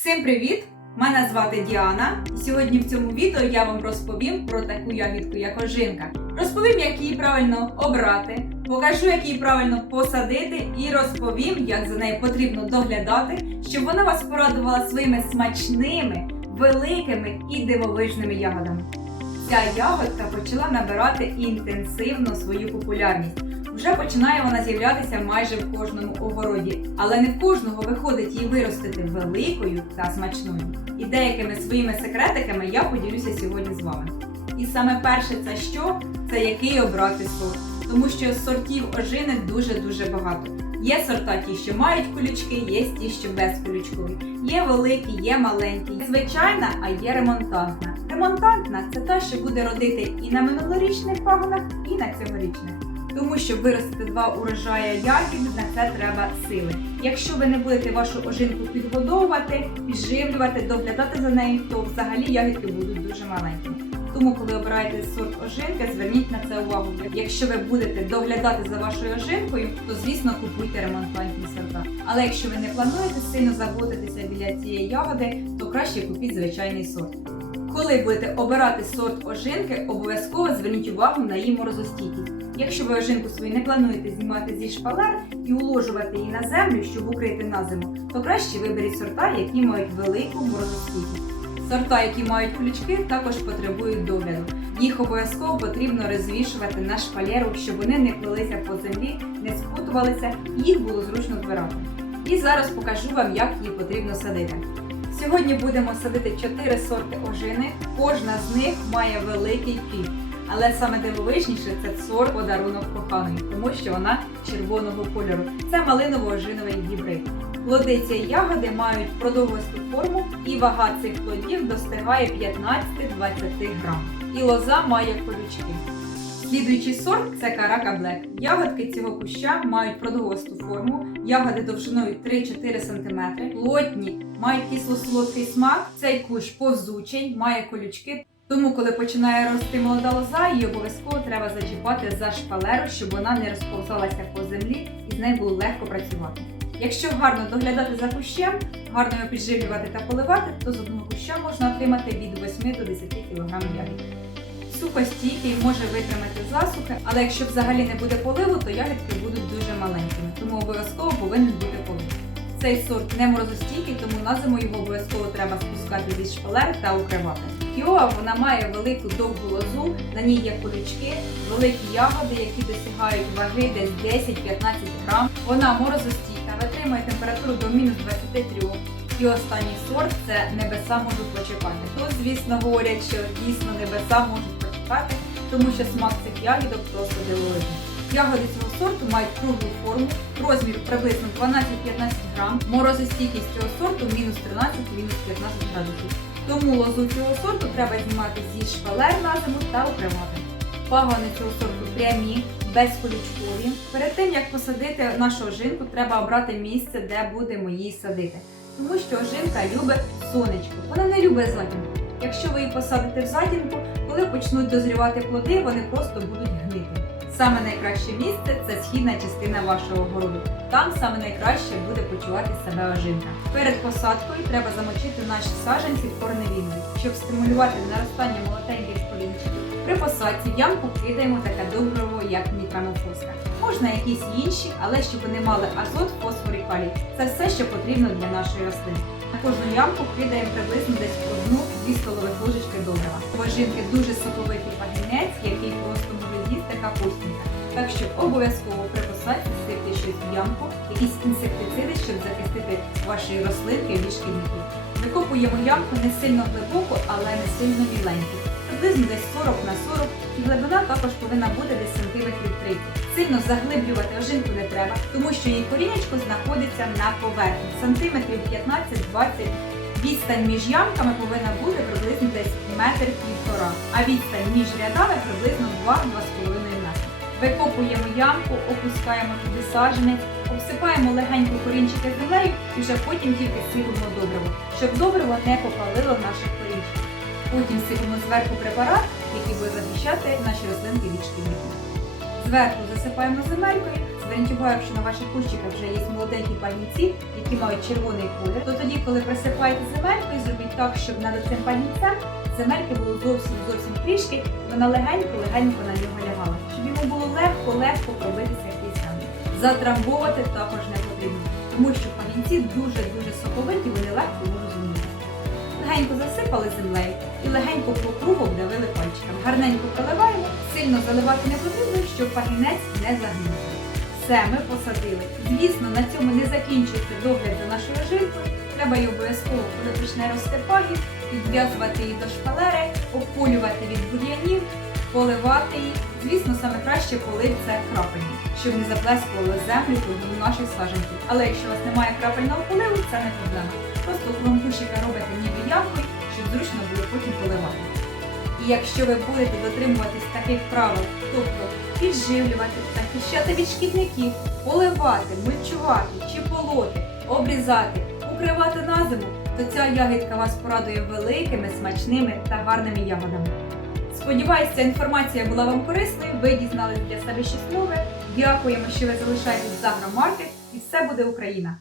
Всім привіт! Мене звати Діана. Сьогодні в цьому відео я вам розповім про таку ягідку, як ожинка. Розповім, як її правильно обрати, покажу, як її правильно посадити, і розповім, як за нею потрібно доглядати, щоб вона вас порадувала своїми смачними, великими і дивовижними ягодами. Ця ягодка почала набирати інтенсивно свою популярність. Вже починає вона з'являтися майже в кожному огороді, але не в кожного виходить її виростити великою та смачною. І деякими своїми секретиками я поділюся сьогодні з вами. І саме перше це що? Це який обрати сорт. Тому що сортів ожини дуже-дуже багато. Є сорта ті, що мають колючки, є ті, що без колючкові. Є великі, є маленькі, є звичайна, а є ремонтантна. Ремонтантна це та, що буде родити і на минулорічних пагонах, і на цьогорічних. Тому щоб виростити два урожая ягід, на це треба сили. Якщо ви не будете вашу ожинку підгодовувати, підживлювати, доглядати за нею, то взагалі ягідки будуть дуже маленькими. Тому, коли обираєте сорт ожинки, зверніть на це увагу. Якщо ви будете доглядати за вашою ожинкою, то звісно купуйте ремонтантні сорта. Але якщо ви не плануєте сильно заботитися біля цієї ягоди, то краще купіть звичайний сорт. Коли будете обирати сорт ожинки, обов'язково зверніть увагу на її морозостійкість. Якщо ви ожинку свою не плануєте знімати зі шпалер і уложувати її на землю, щоб укрити на зиму, то краще виберіть сорта, які мають велику морозостійкість. Сорта, які мають ключки, також потребують догляду. Їх обов'язково потрібно розвішувати на шпалеру, щоб вони не плелися по землі, не спутувалися і їх було зручно збирати. І зараз покажу вам, як її потрібно садити. Сьогодні будемо садити 4 сорти ожини. Кожна з них має великий плід. Але саме дивовижніше це сорт подарунок коханої, тому що вона червоного кольору. Це малиново-ожиновий гібрид. Плоди цієї ягоди мають продовгосту форму, і вага цих плодів достигає 15-20 грам. І лоза має колючки. Слідуючий сорт це карака Блек. Ягодки цього куща мають продовгосту форму, ягоди довжиною 3-4 см, плотні, мають кисло-солодкий смак. Цей кущ повзучий, має колючки. Тому, коли починає рости молода лоза, її обов'язково треба зачіпати за шпалеру, щоб вона не розповзалася по землі і з нею було легко працювати. Якщо гарно доглядати за кущем, гарно його підживлювати та поливати, то з одного куща можна отримати від 8 до 10 кг ягід. Сухостійкий може витримати засухи, але якщо взагалі не буде поливу, то ягідки будуть дуже маленькими, тому обов'язково повинен бути полив. Цей сорт не морозостійкий, тому на зиму його обов'язково треба спускати зі шпалер та укривати. Кіоа вона має велику довгу лозу, на ній є колючки, великі ягоди, які досягають ваги десь 10-15 грам. Вона морозостійка, витримує температуру до мінус 23. І останній сорт це небеса можуть почекати. Тут, звісно, говорять, що дійсно небеса можуть почекати, тому що смак цих ягідок просто дивовижний. Ягоди цього сорту мають круглу форму, розмір приблизно 12-15 грам, морозостійкість цього сорту мінус 13-мінус 15 градусів. Тому лозу цього сорту треба знімати зі шпалер на зиму та укривати. Пагони цього сорту прямі, безколючкові. Перед тим як посадити нашу ожинку, треба обрати місце, де будемо її садити. Тому що ожинка любить сонечко, вона не любить затінку. Якщо ви її посадите в затінку, коли почнуть дозрівати плоди, вони просто будуть гнити. Саме найкраще місце це східна частина вашого городу. Там саме найкраще буде почувати себе ожинка. Перед посадкою треба замочити наші саджанці корневіною, щоб стимулювати наростання молоденьких сторінчиків. При посадці в ямку кидаємо таке добриво, як нітрамофоска. Можна якісь інші, але щоб вони мали азот, фосфор і калій. Це все, що потрібно для нашої рослини. На кожну ямку кидаємо приблизно десь одну-дві столових ложечки добрива. У дуже соковитий пагінець, який просто може з'їсти капустника. Так що обов'язково при посадці сипте щось в ямку, якісь інсектициди, щоб захистити ваші рослинки від шкідників. Викопуємо ямку не сильно глибоко, але не сильно міленьку. Приблизно десь 40 на 40 і глибина також повинна бути десь сантиметрів 30. Сильно заглиблювати ожинку не треба, тому що її корінечко знаходиться на поверхні. Сантиметрів 15-20 Відстань між ямками повинна бути приблизно десь метр півтора, а відстань між рядами приблизно 2-2,5 метри. Викопуємо ямку, опускаємо туди саджанець, обсипаємо легенько корінчики землею і вже потім тільки сипемо добриво, щоб добриво не попалило наших корінчиків. Потім сипемо зверху препарат, який буде захищати наші рослинки від шкідників. Зверху засипаємо земелькою. Зверніть якщо на ваших кущиках вже є молоденькі пальниці, які мають червоний колір, то тоді, коли присипаєте земелькою, зробіть так, щоб над цим пальницем земельки було зовсім зовсім трішки, вона легенько-легенько на нього легко-легко пробитися крізь землю. Затрамбовувати також не потрібно, тому що пагінці дуже-дуже соковиті, вони легко можуть зуміти. Легенько засипали землею і легенько по кругу обдавили пальчиками. Гарненько проливаємо, сильно заливати не потрібно, щоб пагінець не загнувся. Все, ми посадили. Звісно, на цьому не закінчується догляд за нашою жилкою. Треба її обов'язково, коли почне рости пагін, підв'язувати її до шпалери, обполювати від бур'янів, поливати її. Звісно, саме краще, коли це крапельні, щоб не заплескувало землю кругом наших саджанців. Але якщо у вас немає крапельного поливу, це не проблема. Просто кругом робите ніби ямкою, щоб зручно було потім поливати. І якщо ви будете дотримуватись таких правил, тобто підживлювати, захищати від шкідників, поливати, мульчувати чи полоти, обрізати, укривати на зиму, то ця ягідка вас порадує великими, смачними та гарними ягодами. Сподіваюся, ця інформація була вам корисною. Ви дізналися для себе щось нове. Дякуємо, що ви залишаєтесь за Агромаркет і все буде Україна!